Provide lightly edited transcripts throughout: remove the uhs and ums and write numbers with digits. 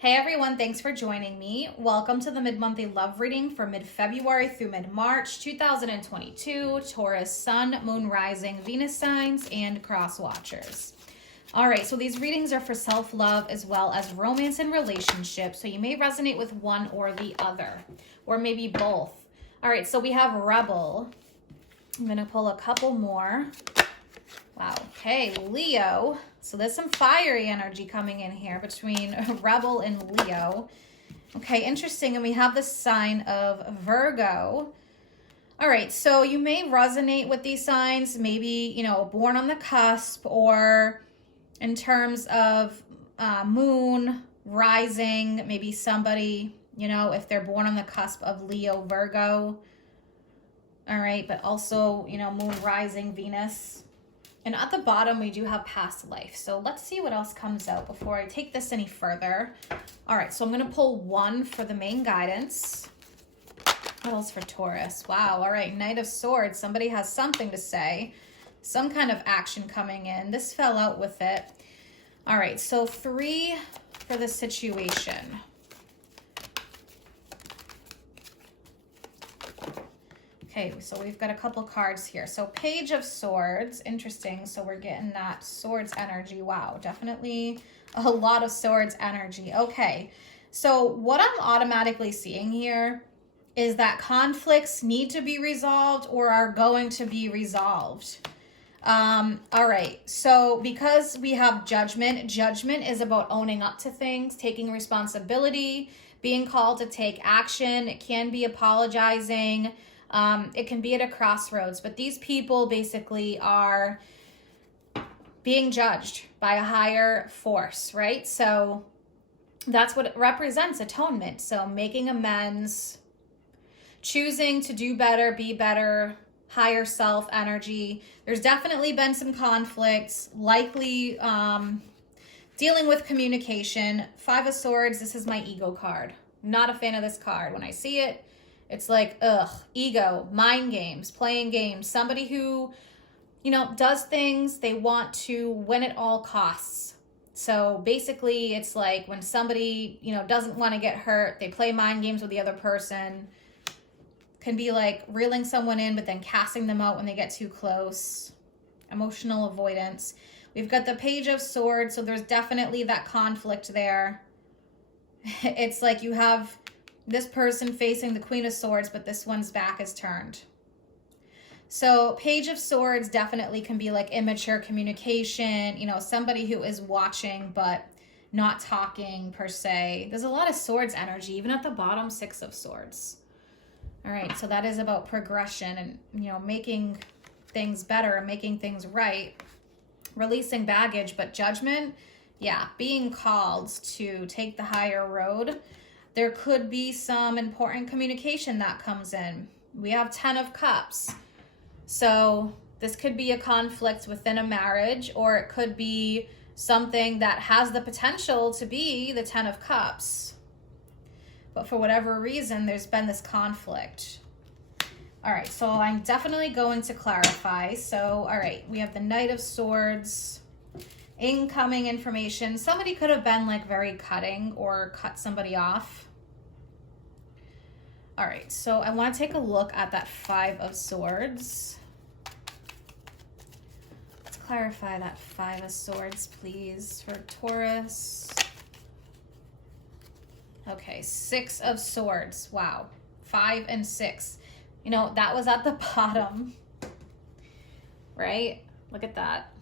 Hey everyone, thanks for joining me. Welcome to the mid-monthly love reading for mid-February through mid-March 2022, Taurus, Sun, Moon, Rising, Venus signs, and cross watchers. All right, so these readings are for self-love as well as romance and relationships, so you may resonate with one or the other, or maybe both. All right, so we have Rebel. I'm going to pull a couple more. Wow. Okay, Leo. So there's some fiery energy coming in here between Rebel and Leo. Okay, interesting. And we have the sign of Virgo. All right, so you may resonate with these signs, maybe, born on the cusp, or in terms of moon, rising, maybe somebody, if they're born on the cusp of Leo, Virgo. All right, but also, moon, rising, Venus. And at the bottom, we do have past life. So let's see what else comes out before I take this any further. All right, so I'm going to pull one for the main guidance. What else for Taurus? Wow, all right, Knight of Swords. Somebody has something to say. Some kind of action coming in. This fell out with it. All right, so 3 for the situation. Okay, so we've got a couple cards here. So Page of Swords, interesting. So we're getting that swords energy. Wow, definitely a lot of swords energy. Okay, so what I'm automatically seeing here is that conflicts need to be resolved or are going to be resolved. All right, so because we have judgment is about owning up to things, taking responsibility, being called to take action. It can be apologizing. It can be at a crossroads, but these people basically are being judged by a higher force, right? So that's what it represents, atonement. So making amends, choosing to do better, be better, higher self energy. There's definitely been some conflicts, likely dealing with communication. 5 of Swords, this is my ego card. Not a fan of this card. When I see it, it's like, ego, mind games, playing games. Somebody who, does things, they want to win at all costs. So basically, it's like when somebody, doesn't want to get hurt, they play mind games with the other person. Can be like reeling someone in, but then casting them out when they get too close. Emotional avoidance. We've got the Page of Swords, so there's definitely that conflict there. It's like you have this person facing the Queen of Swords, but this one's back is turned. So Page of Swords definitely can be like immature communication, somebody who is watching but not talking per se. There's a lot of swords energy, even at the bottom, 6 of Swords. All right, so that is about progression and, making things better and making things right, releasing baggage, but judgment, yeah, being called to take the higher road. There could be some important communication that comes in. We have 10 of Cups. So this could be a conflict within a marriage, or it could be something that has the potential to be the 10 of Cups. But for whatever reason, there's been this conflict. All right, so I'm definitely going to clarify. So, all right, we have the Knight of Swords. Incoming information. Somebody could have been like very cutting or cut somebody off. All right, so I want to take a look at that 5 of Swords. Let's clarify that 5 of Swords, please, for Taurus. Okay, 6 of Swords. Wow, 5 and 6. That was at the bottom, right? Look at that.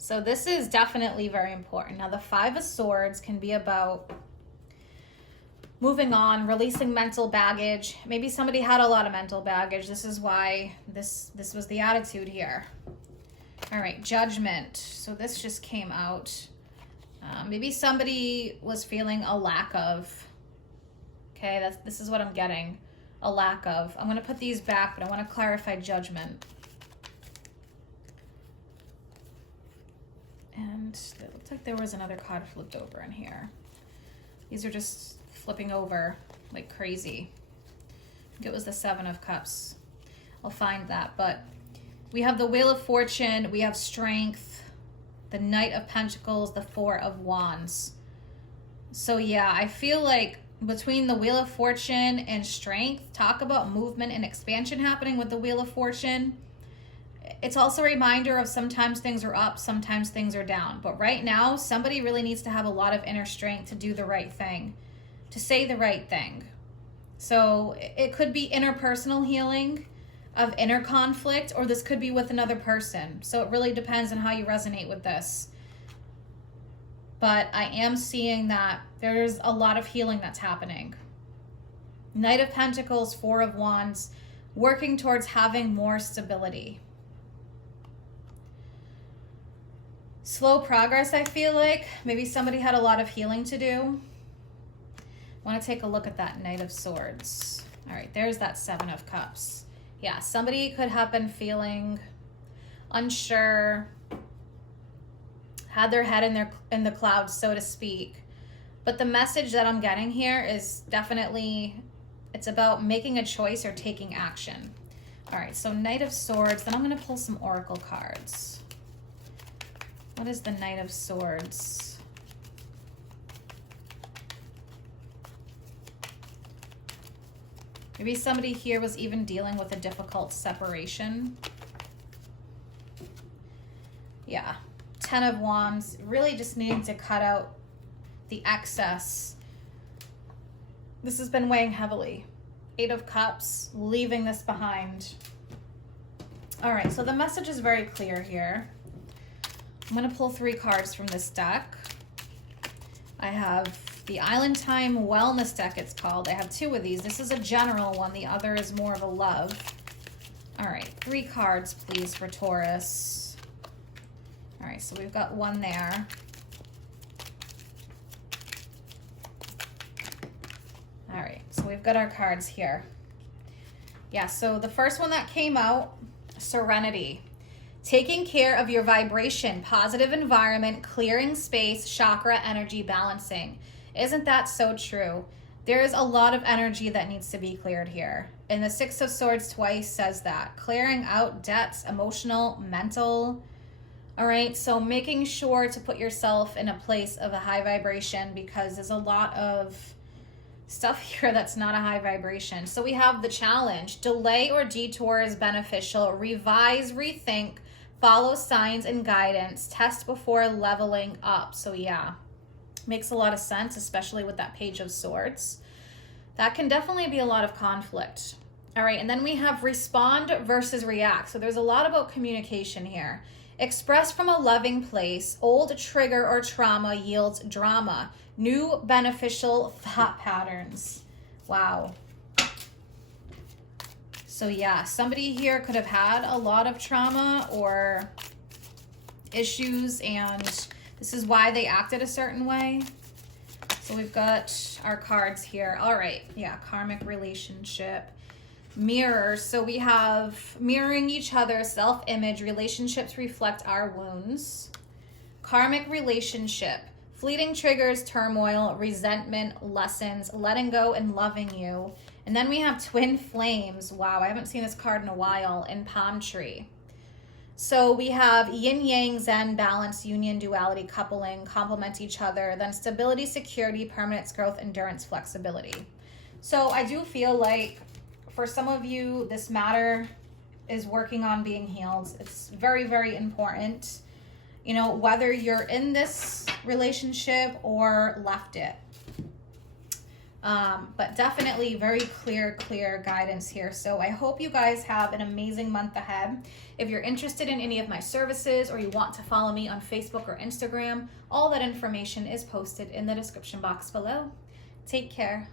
So this is definitely very important. Now, the 5 of Swords can be about moving on, releasing mental baggage. Maybe somebody had a lot of mental baggage. This is why this was the attitude here. All right, Judgment. So this just came out. Maybe somebody was feeling a lack of. Okay, this is what I'm getting. A lack of. I'm going to put these back, but I want to clarify Judgment. And it looked like there was another card flipped over in here. These are just flipping over like crazy. I think it was the 7 of Cups. I'll find that. But we have the Wheel of Fortune. We have Strength. The Knight of Pentacles. The 4 of Wands. So yeah, I feel like between the Wheel of Fortune and Strength, talk about movement and expansion happening with the Wheel of Fortune. It's also a reminder of sometimes things are up, sometimes things are down. But right now, somebody really needs to have a lot of inner strength to do the right thing, to say the right thing. So it could be interpersonal healing of inner conflict, or this could be with another person. So it really depends on how you resonate with this. But I am seeing that there's a lot of healing that's happening. Knight of Pentacles, Four of Wands, working towards having more stability. Slow progress, I feel like. Maybe somebody had a lot of healing to do. I want to take a look at that Knight of Swords. All right, there's that Seven of Cups. Yeah, somebody could have been feeling unsure, had their head in the clouds, so to speak. But the message that I'm getting here is definitely, it's about making a choice or taking action. All right, so Knight of Swords. Then I'm going to pull some Oracle cards. What is the Knight of Swords? Maybe somebody here was even dealing with a difficult separation. Yeah. Ten of Wands, really just needing to cut out the excess. This has been weighing heavily. Eight of Cups, leaving this behind. All right, so the message is very clear here. I'm going to pull 3 cards from this deck. I have the Island Time Wellness deck, it's called. I have 2 of these. This is a general one. The other is more of a love. All right, 3 cards, please, for Taurus. All right, so we've got 1 there. All right, so we've got our cards here. Yeah, so the first one that came out, Serenity. Taking care of your vibration, positive environment, clearing space, chakra energy balancing. Isn't that so true? There is a lot of energy that needs to be cleared here. And the Six of Swords twice says that. Clearing out debts, emotional, mental. All right, so making sure to put yourself in a place of a high vibration, because there's a lot of stuff here that's not a high vibration. So we have the challenge. Delay or detour is beneficial. Revise, rethink, follow signs and guidance. Test before leveling up. So yeah, makes a lot of sense, especially with that Page of Swords. That can definitely be a lot of conflict. All right, and then we have respond versus react. So there's a lot about communication here. Express from a loving place. Old trigger or trauma yields drama. New beneficial thought patterns. Wow. So yeah, somebody here could have had a lot of trauma or issues, and this is why they acted a certain way. So we've got our cards here. All right, yeah, karmic relationship. Mirrors. So we have mirroring each other, self-image, relationships reflect our wounds. Karmic relationship. Fleeting triggers, turmoil, resentment, lessons, letting go and loving you. And then we have twin flames. Wow, I haven't seen this card in a while. In palm tree. So we have yin yang, zen, balance, union, duality, coupling, complement each other. Then stability, security, permanence, growth, endurance, flexibility. So I do feel like for some of you, this matter is working on being healed. It's very, very important. You know, whether you're in this relationship or left it. But definitely very clear guidance here. So I hope you guys have an amazing month ahead. If you're interested in any of my services or you want to follow me on Facebook or Instagram, all that information is posted in the description box below. Take care.